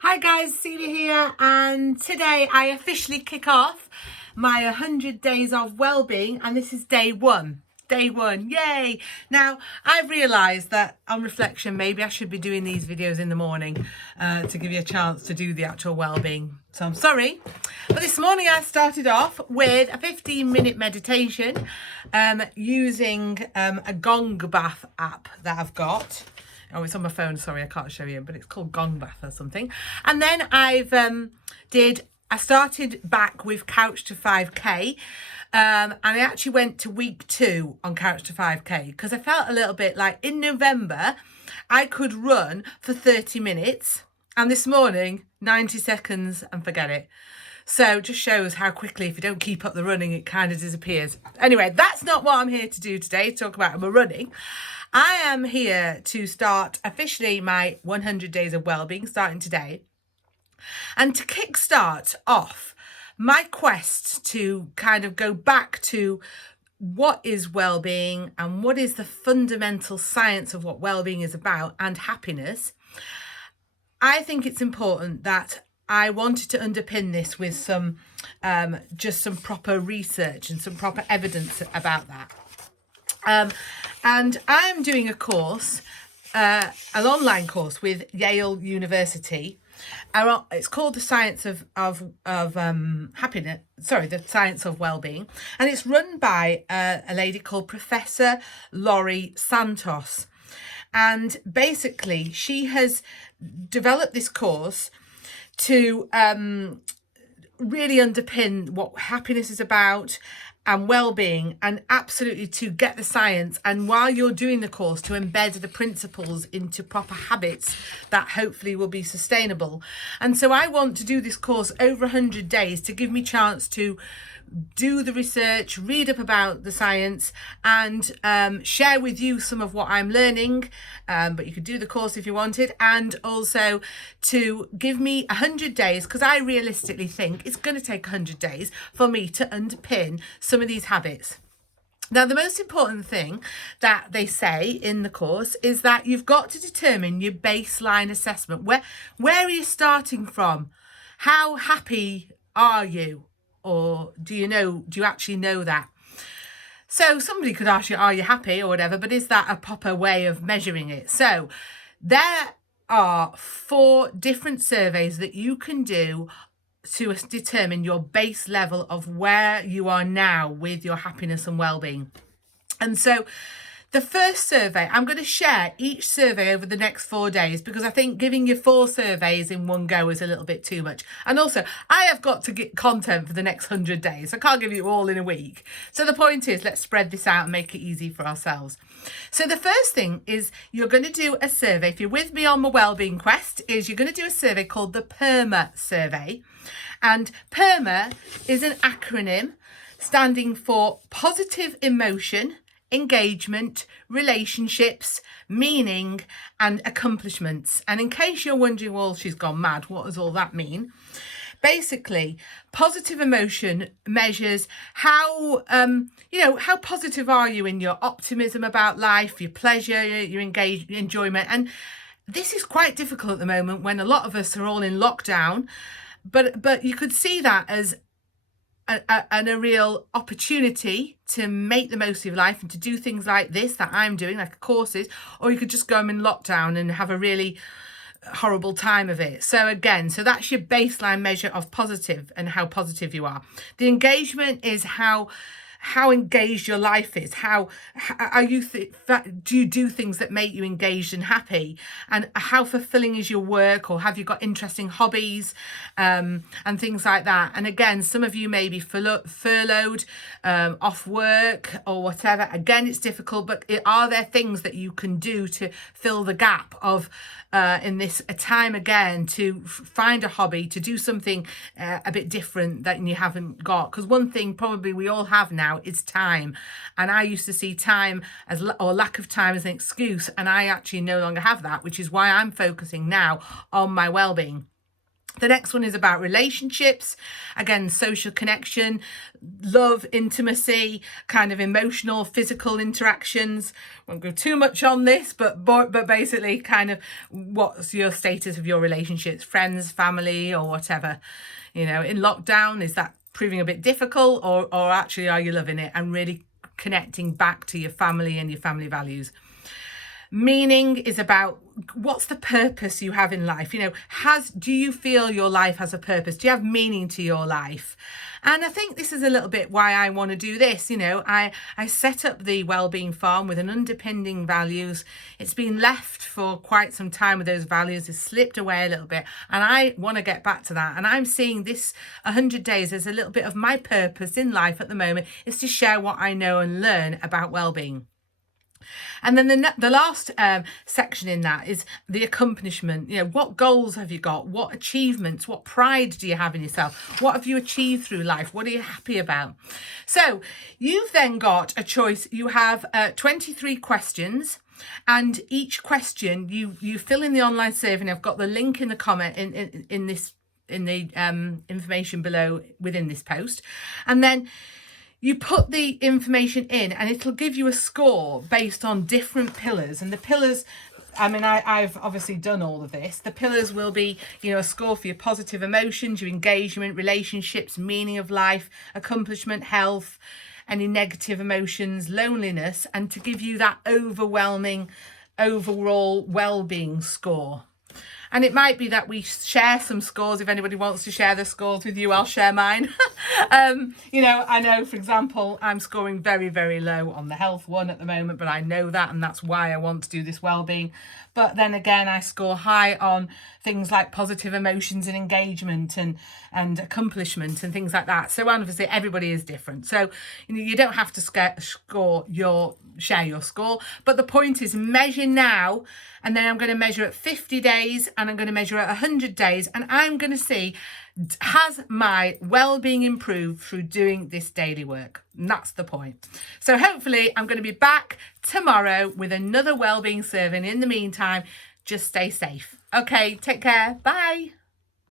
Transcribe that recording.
Hi guys, Celia here, and today I officially kick off my 100 days of well-being, and this is day one. Day one, yay! Now, I've realised that on reflection, maybe I should be doing these videos in the morning to give you a chance to do the actual well-being. So I'm sorry, but this morning I started off with a 15-minute meditation using a gong bath app that I've got. Oh, it's on my phone. Sorry, I can't show you, but it's called Gong Bath or something. And then I started back with Couch to 5K. And I actually went to week 2 on Couch to 5K because I felt a little bit like in November, I could run for 30 minutes. And this morning, 90 seconds and forget it. So just shows how quickly, if you don't keep up the running, it kind of disappears. Anyway, that's not what I'm here to do today, talk about my running. I am here to start officially my 100 days of wellbeing starting today. And to kickstart off my quest to kind of go back to what is well-being and what is the fundamental science of what well-being is about and happiness, I think it's important that I wanted to underpin this with some proper research and some proper evidence about that. And I'm doing a course, an online course with Yale University. It's called the Science of Happiness. Sorry, the Science of Wellbeing, and it's run by a lady called Professor Laurie Santos. And basically, she has developed this course to really underpin what happiness is about and well-being, and absolutely to get the science, and while you're doing the course, to embed the principles into proper habits that hopefully will be sustainable. And so I want to do this course over 100 days to give me chance to do the research, read up about the science, and share with you some of what I'm learning, but you could do the course if you wanted, and also to give me 100 days, because I realistically think it's going to take 100 days for me to underpin some of these habits. Now, the most important thing that they say in the course is that you've got to determine your baseline assessment. Where are you starting from? How happy are you? Or do you actually know that? So somebody could ask you, are you happy or whatever, but is that a proper way of measuring it? So there are 4 different surveys that you can do to determine your base level of where you are now with your happiness and well-being. And so the first survey, I'm going to share each survey over the next 4 days, because I think giving you 4 surveys in one go is a little bit too much. And also, I have got to get content for the next 100 days. I can't give you all in a week. So the point is, let's spread this out and make it easy for ourselves. So the first thing is you're going to do a survey. If you're with me on my wellbeing quest, is you're going to do a survey called the PERMA survey. And PERMA is an acronym standing for positive emotion, engagement, relationships, meaning, and accomplishments. And in case you're wondering, well, she's gone mad, what does all that mean? Basically, positive emotion measures how how positive are you in your optimism about life, your pleasure, your enjoyment. And this is quite difficult at the moment when a lot of us are all in lockdown, but you could see that as a real opportunity to make the most of your life and to do things like this that I'm doing, like courses, or you could just go in lockdown and have a really horrible time of it. So again, so that's your baseline measure of positive and how positive you are. The engagement is how engaged your life is. How are you do you do things that make you engaged and happy, and how fulfilling is your work, or have you got interesting hobbies and things like that. And again, some of you may be furloughed, off work or whatever. Again, it's difficult, but are there things that you can do to fill the gap of in this time again, to find a hobby, to do something a bit different that you haven't got? Because one thing probably we all have now is time, and I used to see time as or lack of time as an excuse, and I actually no longer have that, which is why I'm focusing now on my well-being. The next one is about relationships. Again, social connection, love, intimacy, kind of emotional, physical interactions. Won't go too much on this, but basically kind of what's your status of your relationships, friends, family, or whatever. You know, in lockdown, is that proving a bit difficult, or actually are you loving it and really connecting back to your family and your family values? Meaning is about what's the purpose you have in life. You know, do you feel your life has a purpose? Do you have meaning to your life? And I think this is a little bit why I want to do this. You know, I set up the Wellbeing Farm with an underpinning values. It's been left for quite some time with those values. It's slipped away a little bit, and I want to get back to that. And I'm seeing this 100 days as a little bit of my purpose in life at the moment, is to share what I know and learn about wellbeing. And then the last section in that is the accomplishment. You know, what goals have you got? What achievements? What pride do you have in yourself? What have you achieved through life? What are you happy about? So you've then got a choice. You have 23 questions. And each question you fill in the online survey, and I've got the link in the comment in the information below within this post. And then you put the information in, and it'll give you a score based on different pillars. And the pillars, I mean, I've obviously done all of this. The pillars will be, you know, a score for your positive emotions, your engagement, relationships, meaning of life, accomplishment, health, any negative emotions, loneliness, and to give you that overwhelming overall well-being score. And it might be that we share some scores. If anybody wants to share their scores with you, I'll share mine. You know, I know, for example, I'm scoring very, very low on the health one at the moment, but I know that, and that's why I want to do this wellbeing. But then again, I score high on things like positive emotions and engagement and accomplishment and things like that. So obviously everybody is different. So, you know, you don't have to share your score, but the point is measure now, and then I'm going to measure at 50 days, and I'm going to measure at 100 days, and I'm going to see, has my well-being improved through doing this daily work? And that's the point. So hopefully I'm going to be back tomorrow with another wellbeing survey, and in the meantime, just stay safe. Okay, take care. Bye.